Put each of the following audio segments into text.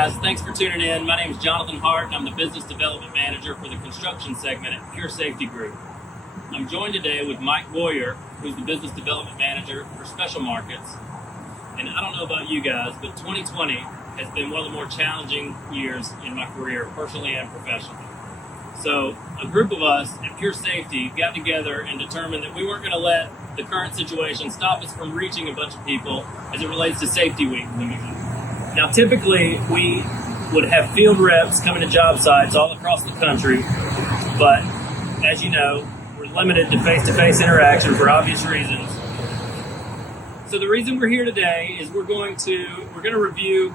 guys, thanks for tuning in. My name is Jonathan Hart, and I'm the Business Development Manager for the construction segment at Pure Safety Group. I'm joined today with Mike Boyer, who's the Business Development Manager for Special Markets. And I don't know about you guys, but 2020 has been one of the more challenging years in my career, personally and professionally. So a group of us at Pure Safety got together and determined that we weren't going to let the current situation stop us from reaching a bunch of people as it relates to Safety Week. Now, typically, we would have field reps coming to job sites all across the country, but as you know, we're limited to face-to-face interaction for obvious reasons. So the reason we're here today is we're going to review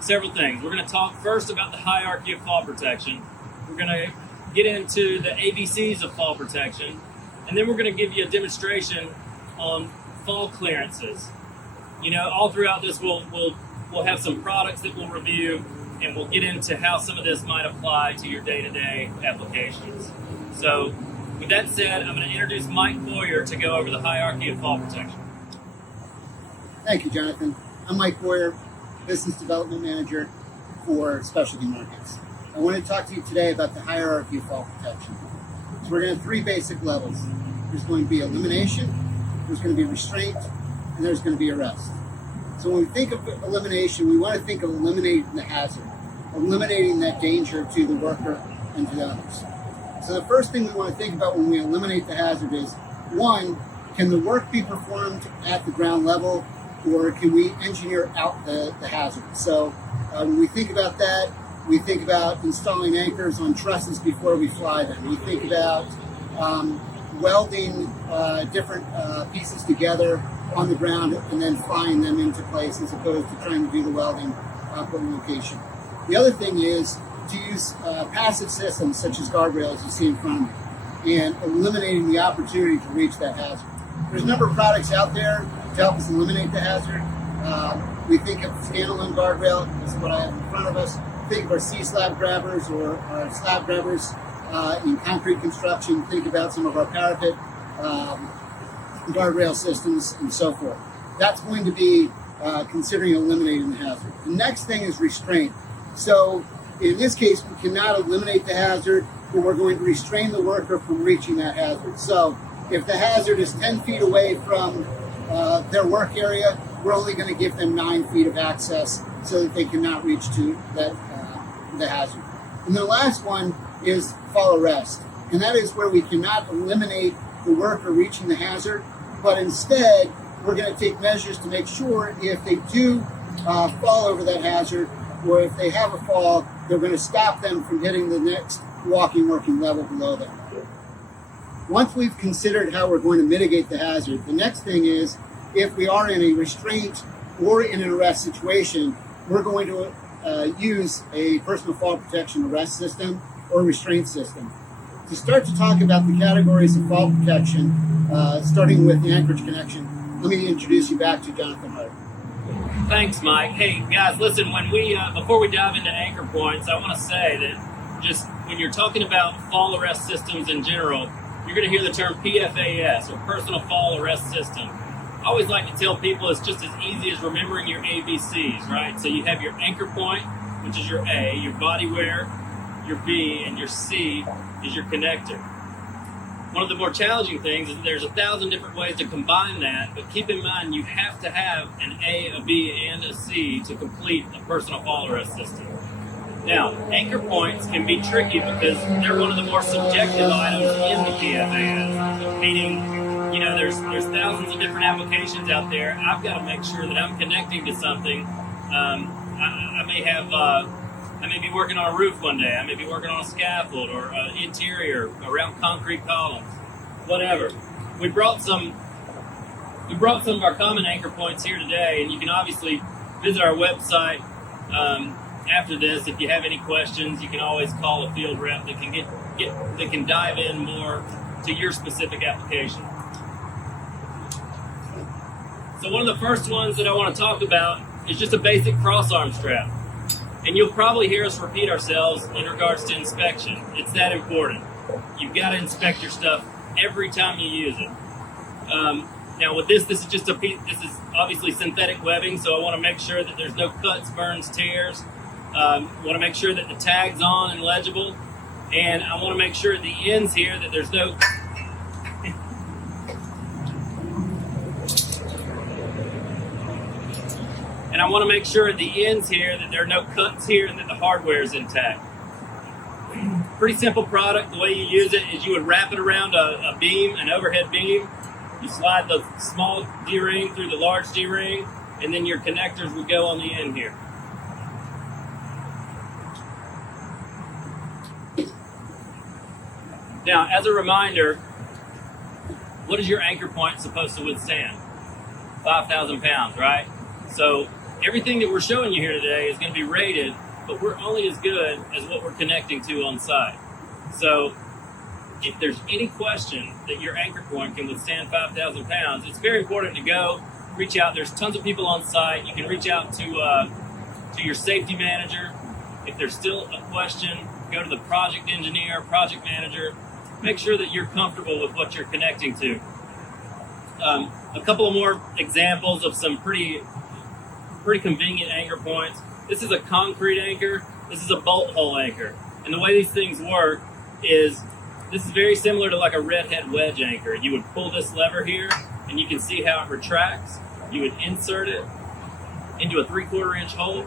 several things. We're going to talk first about the hierarchy of fall protection. We're going to get into the ABCs of fall protection, and then we're going to give you a demonstration on fall clearances. You know, all throughout this, we'll have some products that we'll review, and we'll get into how some of this might apply to your day-to-day applications. So, with that said, I'm going to introduce Mike Boyer to go over the hierarchy of fall protection. Thank you, Jonathan. I'm Mike Boyer, Business Development Manager for Specialty Markets. I want to talk to you today about the hierarchy of fall protection. So we're going to have three basic levels. There's going to be elimination, there's going to be restraint, and there's going to be arrest. So when we think of elimination, we want to think of eliminating the hazard, eliminating that danger to the worker and to the others. So the first thing we want to think about when we eliminate the hazard is, one, can the work be performed at the ground level, or can we engineer out the hazard? So when we think about that, we think about installing anchors on trusses before we fly them. We think about welding different pieces together on the ground and then flying them into place as opposed to trying to do the welding up on location. The other thing is to use passive systems such as guardrails you see in front of me and eliminating the opportunity to reach that hazard. There's a number of products out there to help us eliminate the hazard. We think of standalone guardrail, this is what I have in front of us. Think of our C-slab grabbers or our slab grabbers in concrete construction. Think about some of our parapet guardrail systems and so forth. That's going to be considering eliminating the hazard. The next thing is restraint. So in this case, we cannot eliminate the hazard, but we're going to restrain the worker from reaching that hazard. So if the hazard is 10 feet away from their work area, we're only going to give them 9 feet of access so that they cannot reach to that the hazard. And the last one is fall arrest. And that is where we cannot eliminate the worker reaching the hazard, but instead we're going to take measures to make sure if they do fall over that hazard, or if they have a fall, they're going to stop them from hitting the next working level below them. Once we've considered how we're going to mitigate the hazard, the next thing is if we are in a restraint or in an arrest situation, we're going to use a personal fall protection arrest system or restraint system. To start to talk about the categories of fall protection, starting with the anchorage connection, let me introduce you back to Jonathan Hart. Thanks, Mike. Hey, guys, listen, when we before we dive into anchor points, I want to say that just when you're talking about fall arrest systems in general, you're going to hear the term PFAS, or Personal Fall Arrest System. I always like to tell people it's just as easy as remembering your ABCs, right? So you have your anchor point, which is your A, your body wear, your B, and your C is your connector. One of the more challenging things is that there's 1,000 different ways to combine that, but keep in mind you have to have an A, a B, and a C to complete a personal fall arrest system. Now, anchor points can be tricky because they're one of the more subjective items in the PFAS, meaning, you know, there's thousands of different applications out there. I've got to make sure that I'm connecting to something. I may be working on a roof one day. I may be working on a scaffold or an interior around concrete columns, whatever. We brought some of our common anchor points here today, and you can obviously visit our website after this. If you have any questions, you can always call a field rep that can dive in more to your specific application. So one of the first ones that I want to talk about is just a basic cross-arm strap. And you'll probably hear us repeat ourselves in regards to inspection. It's that important. You've got to inspect your stuff every time you use it. Now with this is obviously synthetic webbing, so I want to make sure that there's no cuts, burns, tears. Want to make sure that the tag's on and legible, and I want to make sure at the ends here that there's no and I want to make sure at the ends here that there are no cuts here and that the hardware is intact. Pretty simple product. The way you use it is you would wrap it around a beam, an overhead beam. You slide the small D-ring through the large D-ring, and then your connectors would go on the end here. Now, as a reminder, what is your anchor point supposed to withstand? 5,000 pounds, right? So everything that we're showing you here today is going to be rated, but we're only as good as what we're connecting to on site. So if there's any question that your anchor point can withstand 5,000 pounds, it's very important to go reach out. There's tons of people on site. You can reach out to your safety manager. If there's still a question, go to the project engineer, project manager. Make sure that you're comfortable with what you're connecting to. A couple of more examples of some pretty convenient anchor points. This is a concrete anchor. This is a bolt hole anchor. And the way these things work is this is very similar to like a redhead wedge anchor. You would pull this lever here and you can see how it retracts. You would insert it into a 3/4 inch hole,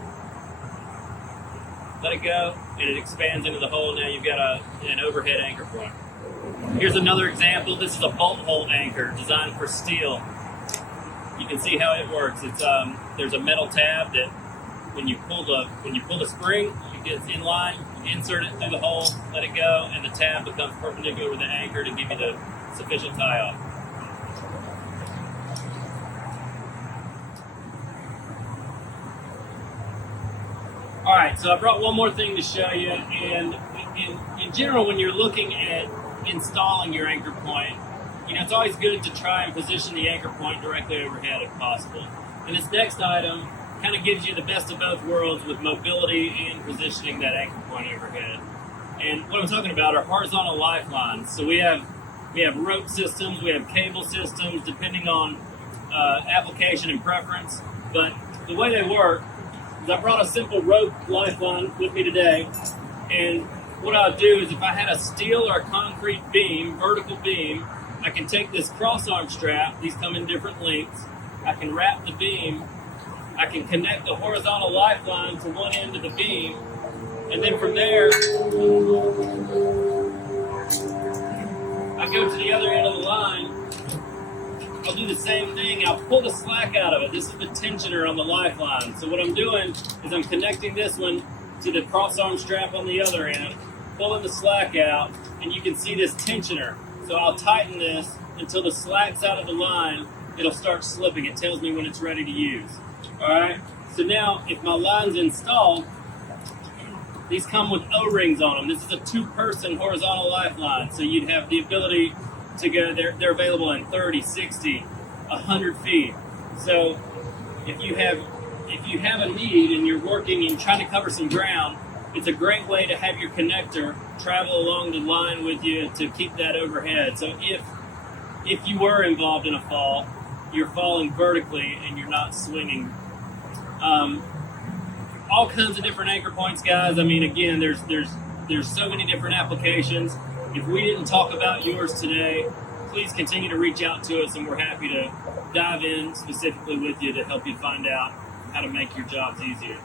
let it go, and it expands into the hole. Now you've got an overhead anchor point. Here's another example. This is a bolt hole anchor designed for steel. You can see how it works. It's there's a metal tab that when you pull the spring, it gets in line. You insert it through the hole, let it go, and the tab becomes perpendicular with the anchor to give you the sufficient tie off. All right, so I brought one more thing to show you, and in general, when you're looking at installing your anchor point, it's always good to try and position the anchor point directly overhead if possible. And this next item kind of gives you the best of both worlds with mobility and positioning that anchor point overhead. And what I'm talking about are horizontal lifelines. So we have rope systems, we have cable systems, depending on application and preference. But the way they work is I brought a simple rope lifeline with me today, and what I'll do is if I had a steel or a concrete beam, vertical beam, I can take this cross arm strap, these come in different lengths, I can wrap the beam, I can connect the horizontal lifeline to one end of the beam, and then from there, I go to the other end of the line, I'll do the same thing, I'll pull the slack out of it. This is the tensioner on the lifeline. So what I'm doing is I'm connecting this one to the cross arm strap on the other end, pulling the slack out, and you can see this tensioner. So I'll tighten this until the slack's out of the line, it'll start slipping. It tells me when it's ready to use. All right? So now, if my line's installed, these come with O-rings on them. This is a 2-person horizontal lifeline. So you'd have the ability to go, they're available in 30, 60, 100 feet. So if you have a need and you're working and trying to cover some ground, it's a great way to have your connector travel along the line with you to keep that overhead. So if you were involved in a fall, you're falling vertically and you're not swinging. All kinds of different anchor points, guys. I mean, again, there's so many different applications. If we didn't talk about yours today, please continue to reach out to us, and we're happy to dive in specifically with you to help you find out how to make your jobs easier.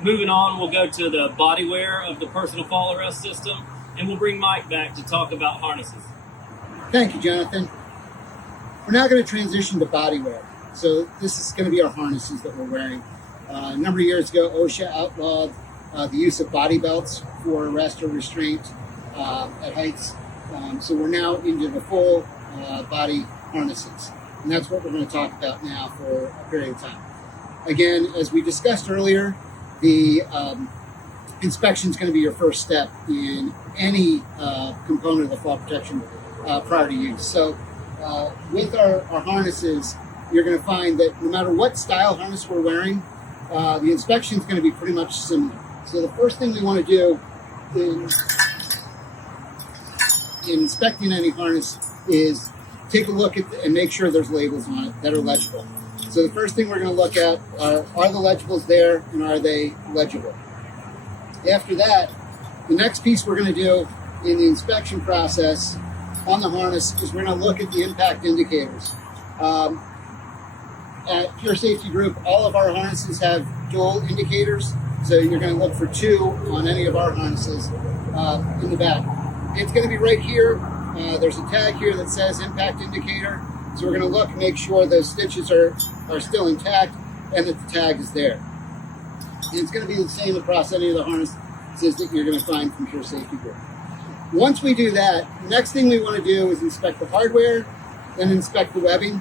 Moving on, we'll go to the body wear of the personal fall arrest system, and we'll bring Mike back to talk about harnesses. Thank you, Jonathan. We're now going to transition to body wear. So this is going to be our harnesses that we're wearing. A number of years ago, OSHA outlawed the use of body belts for arrest or restraint at heights. So we're now into the full body harnesses. And that's what we're going to talk about now for a period of time. Again, as we discussed earlier, the inspection is going to be your first step in any component of the fall protection prior to use. So with our harnesses, you're going to find that no matter what style harness we're wearing, the inspection is going to be pretty much similar. So the first thing we want to do in inspecting any harness is take a look at and make sure there's labels on it that are legible. So the first thing we're going to look at are the legibles there and are they legible? After that, the next piece we're going to do in the inspection process on the harness is we're going to look at the impact indicators. At Pure Safety Group, all of our harnesses have dual indicators, so you're going to look for 2 on any of our harnesses in the back. It's going to be right here. There's a tag here that says impact indicator, so we're going to look and make sure those stitches are still intact and that the tag is there. And it's going to be the same across any of the harnesses that you're going to find from Pure Safety Group. Once we do that, the next thing we want to do is inspect the hardware, then inspect the webbing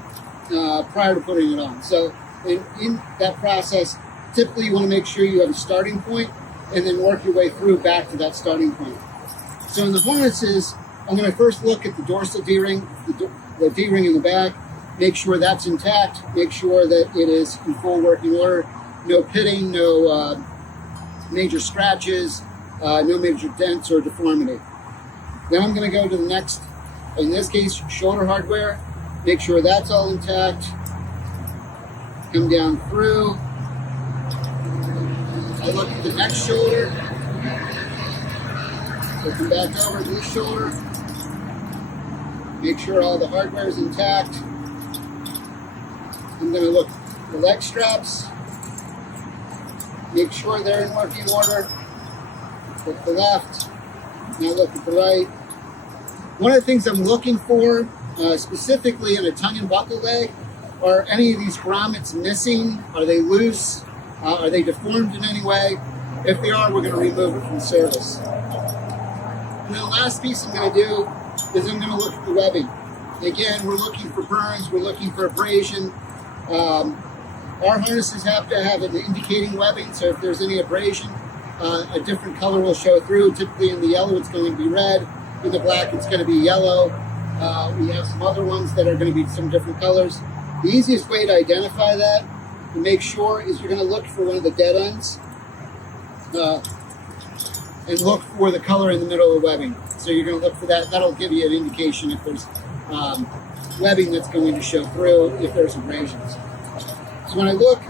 prior to putting it on. So in that process, typically you want to make sure you have a starting point and then work your way through back to that starting point. So in the harnesses, I'm going to first look at the dorsal D-ring, the D-ring in the back, make sure that's intact, make sure that it is in full working order, no pitting, no major scratches, no major dents or deformity. Then I'm going to go to the next, in this case, shoulder hardware, make sure that's all intact, come down through, I look at the next shoulder, we'll come back over to this shoulder, make sure all the hardware is intact. I'm going to look at the leg straps, make sure they're in working order. Look at the left, now look at the right. One of the things I'm looking for, specifically in a tongue and buckle leg, are any of these grommets missing? Are they loose? Are they deformed in any way? If they are, we're going to remove it from service. And then the last piece I'm going to do is I'm going to look at the webbing. Again, we're looking for burns, we're looking for abrasion. Our harnesses have to have an indicating webbing, so if there's any abrasion, a different color will show through. Typically in the yellow, it's going to be red. In the black, it's going to be yellow. We have some other ones that are going to be some different colors. The easiest way to identify that and make sure is you're going to look for one of the dead ends and look for the color in the middle of the webbing. So you're going to look for that. That'll give you an indication if there's webbing that's going to show through, if there's abrasions. So when I look,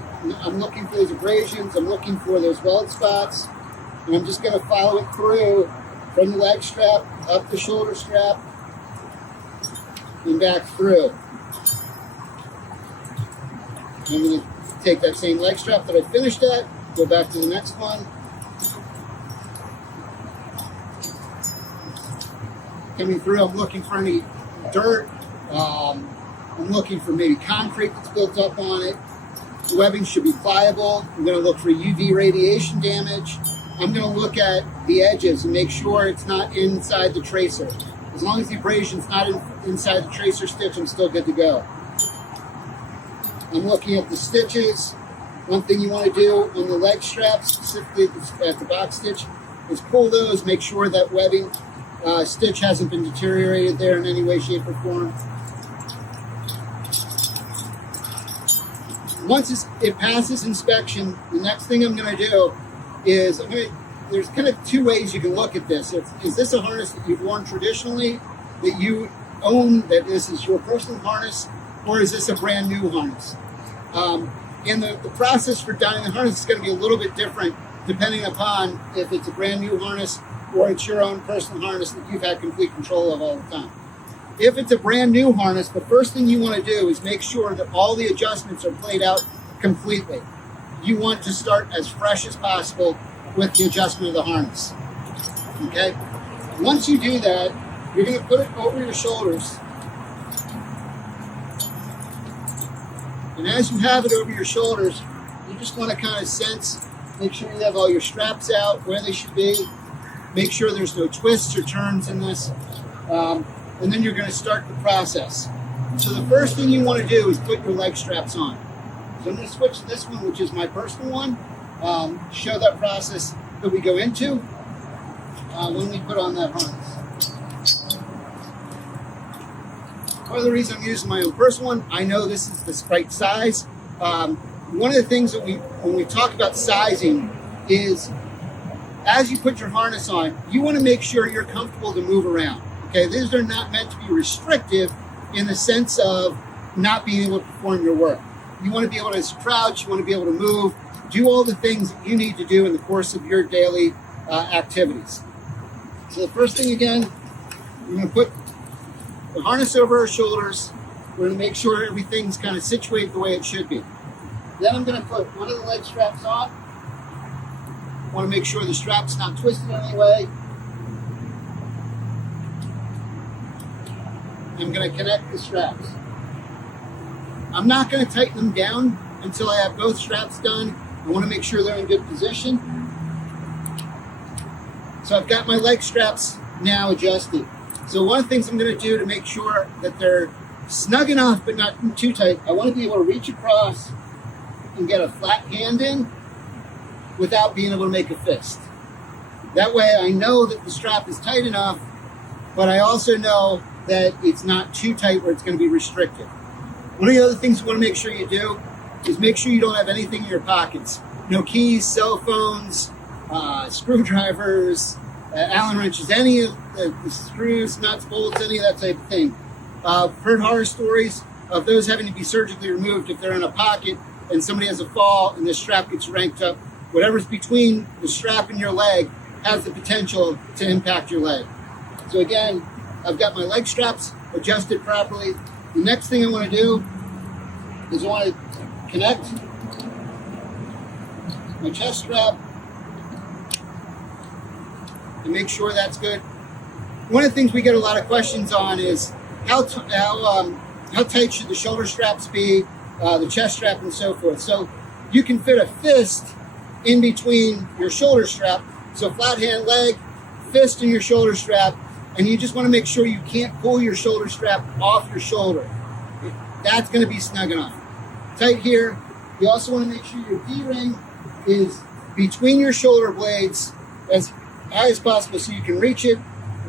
I'm looking for those abrasions, I'm looking for those weld spots, and I'm just going to follow it through from the leg strap, up the shoulder strap, and back through. I'm going to take that same leg strap that I finished at, go back to the next one. Coming through, I'm looking for any dirt. I'm looking for maybe concrete that's built up on it. The webbing should be pliable. I'm going to look for UV radiation damage. I'm going to look at the edges and make sure it's not inside the tracer. As long as the abrasion's not inside the tracer stitch, I'm still good to go. I'm looking at the stitches. One thing you want to do on the leg straps, specifically at the box stitch, is pull those, make sure that webbing stitch hasn't been deteriorated there in any way, shape, or form. Once it passes inspection, the next thing I'm going to do is there's kind of 2 ways you can look at this. Is this a harness that you've worn traditionally, that you own, that this is your personal harness, or is this a brand new harness? And the process for dyeing the harness is going to be a little bit different depending upon if it's a brand new harness or it's your own personal harness that you've had complete control of all the time. If it's a brand new harness, the first thing you want to do is make sure that all the adjustments are played out completely. You want to start as fresh as possible with the adjustment of the harness. Okay? Once you do that, you're going to put it over your shoulders. And as you have it over your shoulders, you just want to kind of sense, make sure you have all your straps out where they should be. Make sure there's no twists or turns in this. And then you're going to start the process. So the first thing you want to do is put your leg straps on. So I'm going to switch to this one, which is my personal one. Show that process that we go into when we put on that harness. Part of the reason I'm using my own personal one, I know this is the right size. One of the things that when we talk about sizing is, as you put your harness on, you want to make sure you're comfortable to move around. Okay, these are not meant to be restrictive in the sense of not being able to perform your work. You want to be able to crouch, you want to be able to move, do all the things that you need to do in the course of your daily activities. So the first thing again, we're going to put the harness over our shoulders. We're going to make sure everything's kind of situated the way it should be. Then I'm going to put one of the leg straps on. Want to make sure the strap's not twisted in any way. I'm going to connect the straps. I'm not going to tighten them down until I have both straps done. I want to make sure they're in good position. So I've got my leg straps now adjusted. So one of the things I'm going to do to make sure that they're snug enough but not too tight, I want to be able to reach across and get a flat hand in without being able to make a fist. That way I know that the strap is tight enough, but I also know that it's not too tight where it's going to be restricted. One of the other things you want to make sure you do is make sure you don't have anything in your pockets. No keys, cell phones, screwdrivers, Allen wrenches, any of the screws, nuts, bolts, any of that type of thing. I've heard horror stories of those having to be surgically removed if they're in a pocket and somebody has a fall and the strap gets ranked up. Whatever's between the strap and your leg has the potential to impact your leg. So again, I've got my leg straps adjusted properly. The next thing I want to do is I want to connect my chest strap and make sure that's good. One of the things we get a lot of questions on is how tight should the shoulder straps be, the chest strap, and so forth. So you can fit a fist in between your shoulder strap. So flat hand leg, fist in your shoulder strap, and you just want to make sure you can't pull your shoulder strap off your shoulder. That's going to be snug enough. Tight here. You also want to make sure your D-ring is between your shoulder blades as high as possible so you can reach it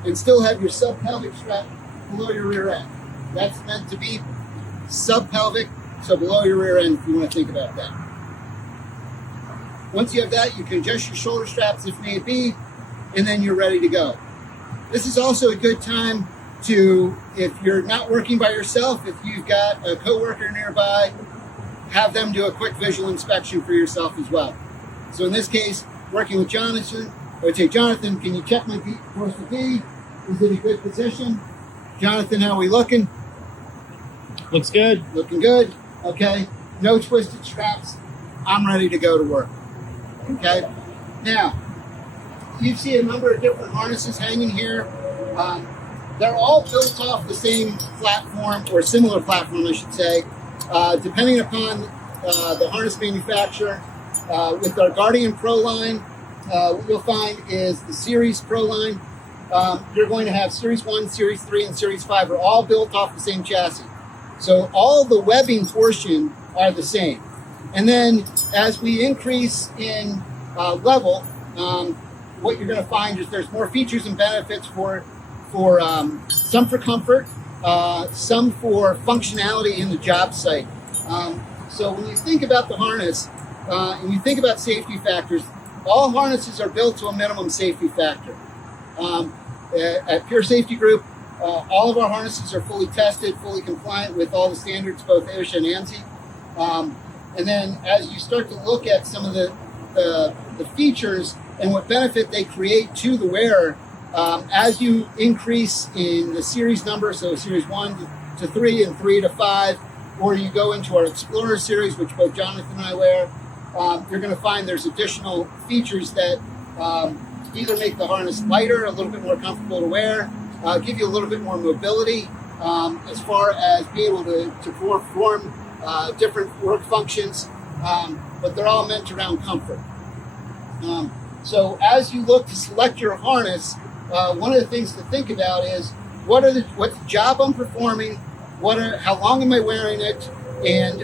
and still have your sub-pelvic strap below your rear end. That's meant to be sub-pelvic, so below your rear end if you want to think about that. Once you have that, you can adjust your shoulder straps if need be, and then you're ready to go. This is also a good time to, if you're not working by yourself, if you've got a coworker nearby, have them do a quick visual inspection for yourself as well. So in this case, working with Jonathan, I would say, Jonathan, can you check my dorsal V? Is it in a good position? Jonathan, how are we looking? Looks good. Looking good. Okay. No twisted straps. I'm ready to go to work. Okay. Now, you see a number of different harnesses hanging here. They're all built off the same platform, or similar platform, I should say, depending upon the harness manufacturer. With our Guardian Pro line, what you'll find is the Series Pro line. You're going to have Series 1, Series 3, and Series 5 are all built off the same chassis. So all the webbing portion are the same. And then as we increase in level, what you're going to find is there's more features and benefits for some for comfort, some for functionality in the job site. So when you think about the harness and you think about safety factors, all harnesses are built to a minimum safety factor. At Pure Safety Group, all of our harnesses are fully tested, fully compliant with all the standards, both OSHA and ANSI. And then as you start to look at some of the features and what benefit they create to the wearer, as you increase in the series number, so Series 1 to 3 and 3 to 5, or you go into our Explorer series, which both Jonathan and I wear, you're going to find there's additional features that either make the harness lighter, a little bit more comfortable to wear, give you a little bit more mobility as far as being able to perform different work functions, but they're all meant around comfort. So as you look to select your harness, one of the things to think about is what's the job I'm performing, how long am I wearing it, and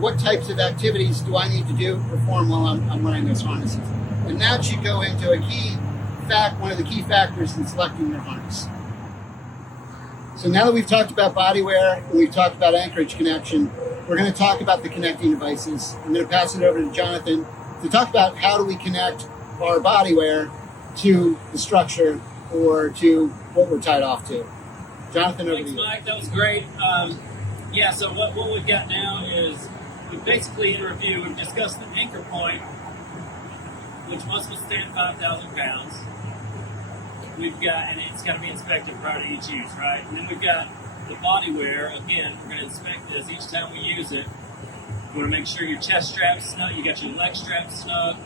what types of activities do I need to perform while I'm wearing those harnesses. And that should go into one of the key factors in selecting your harness. So now that we've talked about body wear and we've talked about anchorage connection, we're going to talk about the connecting devices. I'm going to pass it over to Jonathan to talk about how do we connect our body wear to the structure or to what we're tied off to. Jonathan, over to you. Thanks, Mike. That was great. So what we've got now is we've basically, in review, we've discussed the anchor point, which must withstand 5,000 pounds. We've got, and it's got to be inspected prior to each use, right? And then we've got the body wear. Again, we're going to inspect this each time we use it. You want to make sure your chest strap's snug, you got your leg straps snug.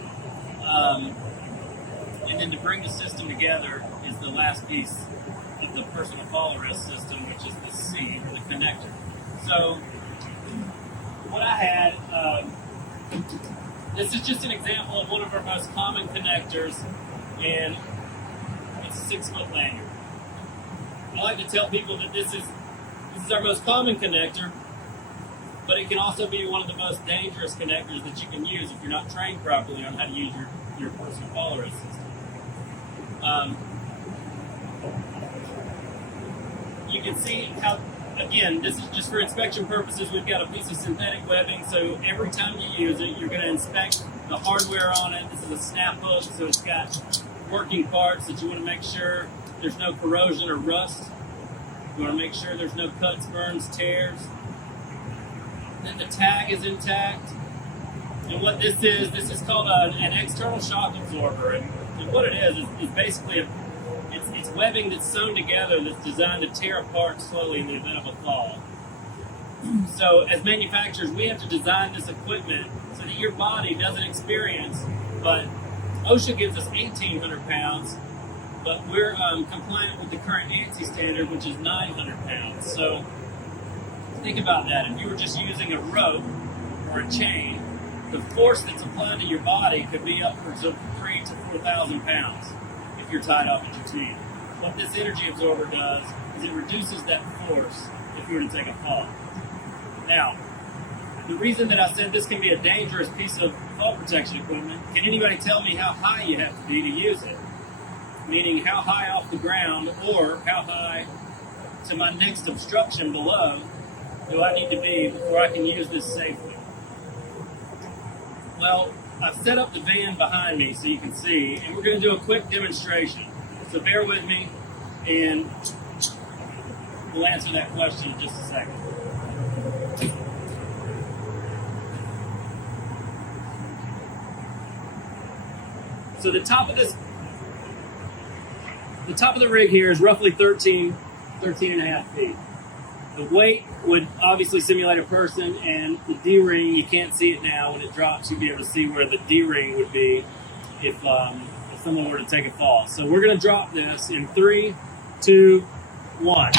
And then to bring the system together is the last piece of the personal fall arrest system, which is the C, or the connector. So, what I had, this is just an example of one of our most common connectors, and it's a 6-foot lanyard. I like to tell people that this is our most common connector, but it can also be one of the most dangerous connectors that you can use if you're not trained properly on how to use your personal fall arrest system. You can see how, again, this is just for inspection purposes. We've got a piece of synthetic webbing, so every time you use it, you're going to inspect the hardware on it. This is a snap hook, so it's got working parts that you want to make sure there's no corrosion or rust. You want to make sure there's no cuts, burns, tears. Then the tag is intact. And what this is called an external shock absorber. And what it is basically it's webbing that's sewn together that's designed to tear apart slowly in the event of a fall. So as manufacturers, we have to design this equipment so that your body doesn't experience, but OSHA gives us 1,800 pounds, but we're compliant with the current ANSI standard, which is 900 pounds. So think about that. If you were just using a rope or a chain, the force that's applied to your body could be upwards of 3,000 to 4,000 pounds if you're tied up at your feet. What this energy absorber does is it reduces that force if you were to take a fall. Now, the reason that I said this can be a dangerous piece of fall protection equipment, can anybody tell me how high you have to be to use it? Meaning how high off the ground or how high to my next obstruction below do I need to be before I can use this safely? Well, I've set up the van behind me so you can see, and we're going to do a quick demonstration. So bear with me, and we'll answer that question in just a second. So the top of the rig here is roughly 13 and a half feet. The weight would obviously simulate a person, and the D-ring, you can't see it now. When it drops, you'll be able to see where the D-ring would be if someone were to take a fall. So we're going to drop this in 3, 2, 1.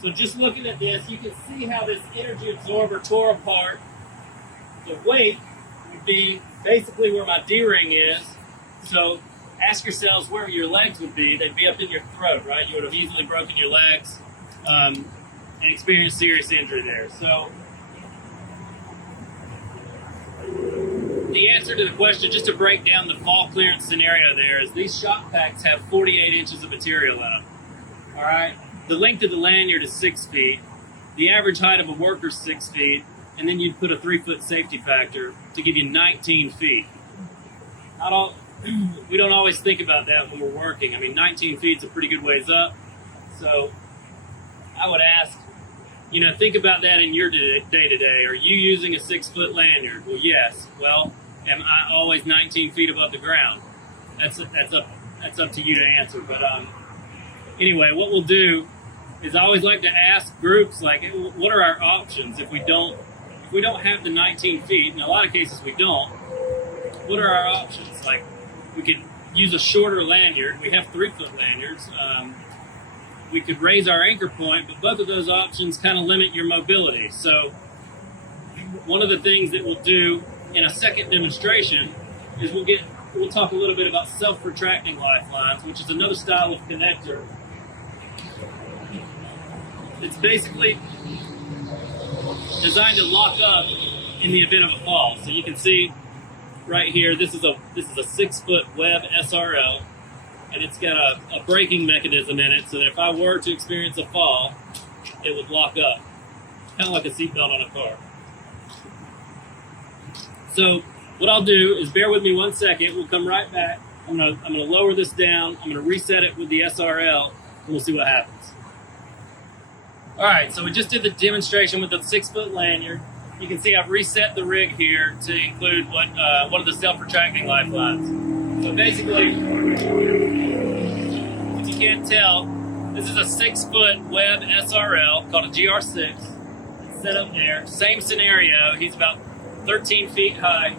So just looking at this, you can see how this energy absorber tore apart. The weight would be basically where my D-ring is. So ask yourselves where your legs would be. They'd be up in your throat, right? You would have easily broken your legs and experienced serious injury there. So the answer to the question, just to break down the fall clearance scenario there, is these shock packs have 48 inches of material in them. All right? The length of the lanyard is 6 feet. The average height of a worker is 6 feet. And then you'd put a 3-foot safety factor to give you 19 feet. We don't always think about that when we're working. I mean, 19 feet is a pretty good ways up. So I would ask, think about that in your day-to-day. Are you using a 6-foot lanyard? Well, yes. Well, am I always 19 feet above the ground? That's up to you to answer. But anyway, what we'll do is I always like to ask groups, like, what are our options if we don't have the 19 feet? In a lot of cases we don't. What are our options? Like, we could use a shorter lanyard. We have 3-foot lanyards. We could raise our anchor point, but both of those options kind of limit your mobility. So one of the things that we'll do in a second demonstration is we'll talk a little bit about self-retracting lifelines, which is another style of connector. It's basically designed to lock up in the event of a fall. So you can see right here, this is a 6-foot web SRL, and it's got a braking mechanism in it so that if I were to experience a fall, it would lock up, kind of like a seatbelt on a car. So what I'll do is bear with me 1 second. We'll come right back. I'm gonna lower this down. I'm gonna reset it with the SRL, and we'll see what happens. All right, so we just did the demonstration with the 6-foot lanyard. You can see I've reset the rig here to include one of the self-retracting lifelines. So basically, if you can't tell, this is a 6-foot Webb SRL called a GR6. It's set up there. Same scenario. He's about 13 feet high.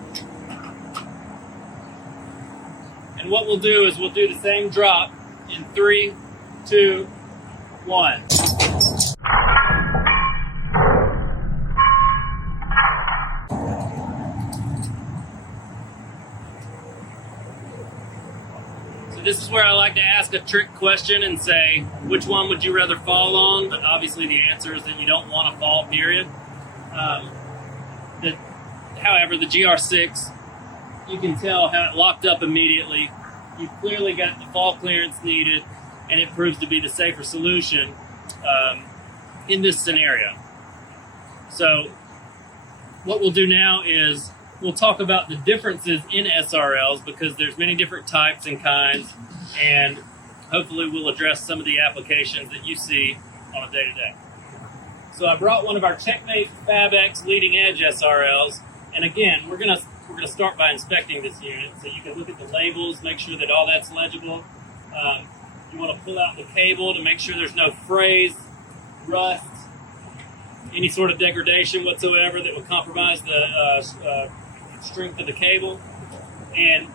And what we'll do is we'll do the same drop in 3, 2, 1. So this is where I like to ask a trick question and say, which one would you rather fall on? But obviously the answer is that you don't want to fall, period. However, the GR6, you can tell how it locked up immediately. You've clearly got the fall clearance needed, and it proves to be the safer solution in this scenario. So what we'll do now is we'll talk about the differences in SRLs, because there's many different types and kinds, and hopefully we'll address some of the applications that you see on a day-to-day. So I brought one of our Checkmate FabX leading edge SRLs, and again, we're gonna start by inspecting this unit, so you can look at the labels, make sure that all that's legible. You want to pull out the cable to make sure there's no frays, rust, any sort of degradation whatsoever that would compromise the strength of the cable. And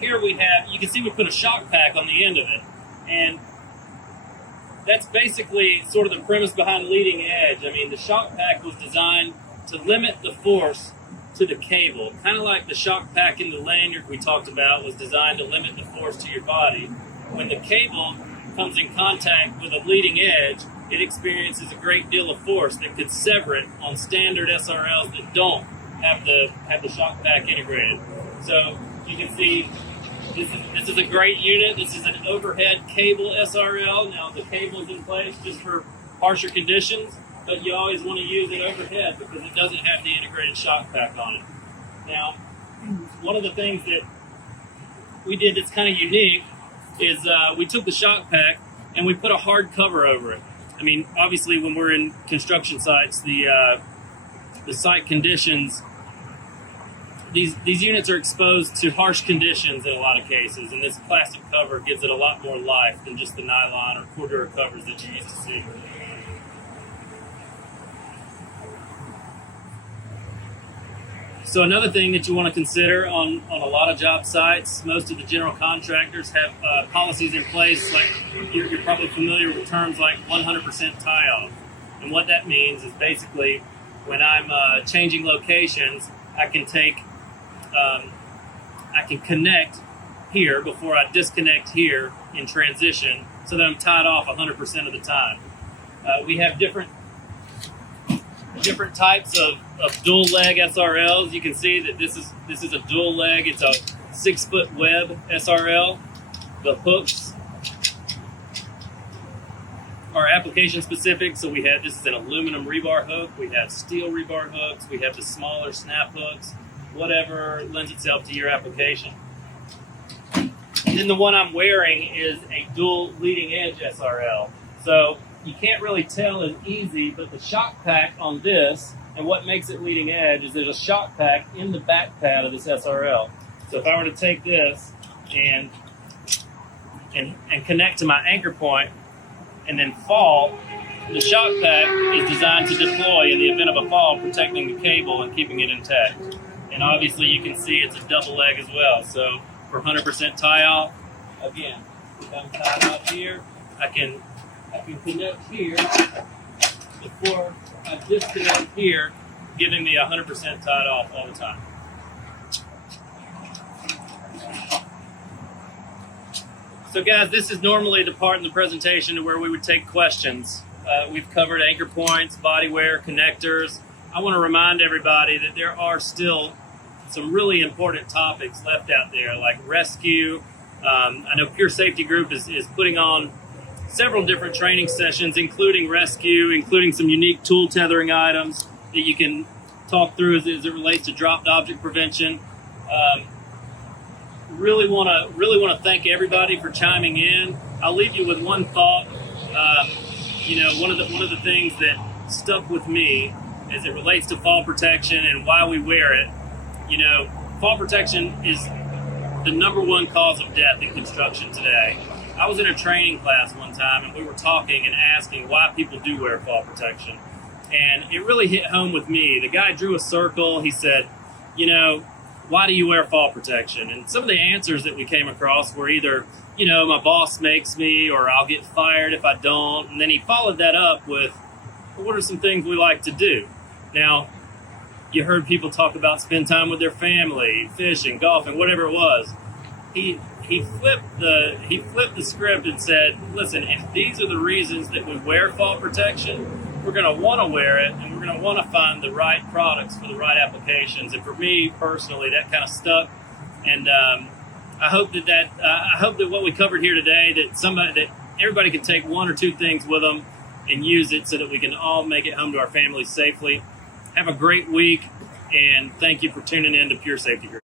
here we have, you can see we put a shock pack on the end of it, and that's basically sort of the premise behind leading edge. I mean, the shock pack was designed to limit the force to the cable, kind of like the shock pack in the lanyard we talked about was designed to limit the force to your body. When the cable comes in contact with a leading edge, it experiences a great deal of force that could sever it on standard SRLs that don't have the shock pack integrated. So you can see this is a great unit. This is an overhead cable SRL. Now the cable's in place just for harsher conditions, but you always want to use it overhead because it doesn't have the integrated shock pack on it. Now, one of the things that we did that's kind of unique is we took the shock pack and we put a hard cover over it. I mean, obviously when we're in construction sites, the site conditions, these units are exposed to harsh conditions in a lot of cases, and this plastic cover gives it a lot more life than just the nylon or Cordura covers that you used to see. So another thing that you want to consider on a lot of job sites, most of the general contractors have policies in place, like you're probably familiar with terms like 100% tie-off. And what that means is basically when I'm changing locations, I can connect here before I disconnect here in transition so that I'm tied off 100% of the time. We have different types of dual leg SRLs. You can see that this is a dual leg. It's a 6-foot Webb SRL. The hooks are application specific. So this is an aluminum rebar hook. We have steel rebar hooks. We have the smaller snap hooks, whatever lends itself to your application. And then the one I'm wearing is a dual leading edge SRL. So you can't really tell as easy, but the shock pack on this, and what makes it leading edge, is there's a shock pack in the back pad of this SRL. So if I were to take this and connect to my anchor point and then fall, the shock pack is designed to deploy in the event of a fall, protecting the cable and keeping it intact. And obviously you can see it's a double leg as well. So for 100% tie off, again, if I'm tied off here, I can connect here before I disconnect here, giving me 100% tied off all the time. So guys, this is normally the part in the presentation where we would take questions. We've covered anchor points, body wear, connectors. I want to remind everybody that there are still some really important topics left out there, like rescue. I know Pure Safety Group is putting on several different training sessions, including rescue, including some unique tool tethering items that you can talk through as it relates to dropped object prevention. Really want to thank everybody for chiming in. I'll leave you with one thought. One of the things that stuck with me as it relates to fall protection and why we wear it. Fall protection is the number one cause of death in construction today. I was in a training class one time and we were talking and asking why people do wear fall protection. And it really hit home with me. The guy drew a circle. He said, why do you wear fall protection? And some of the answers that we came across were either, my boss makes me, or I'll get fired if I don't. And then he followed that up with, well, what are some things we like to do? Now, you heard people talk about spend time with their family, fishing, golfing, whatever it was. He flipped the script and said, listen, if these are the reasons that we wear fall protection, we're going to want to wear it, and we're going to want to find the right products for the right applications. And for me personally, that kind of stuck. And I hope that what we covered here today, that everybody can take one or two things with them and use it so that we can all make it home to our families safely. Have a great week, and thank you for tuning in to Pure Safety Group.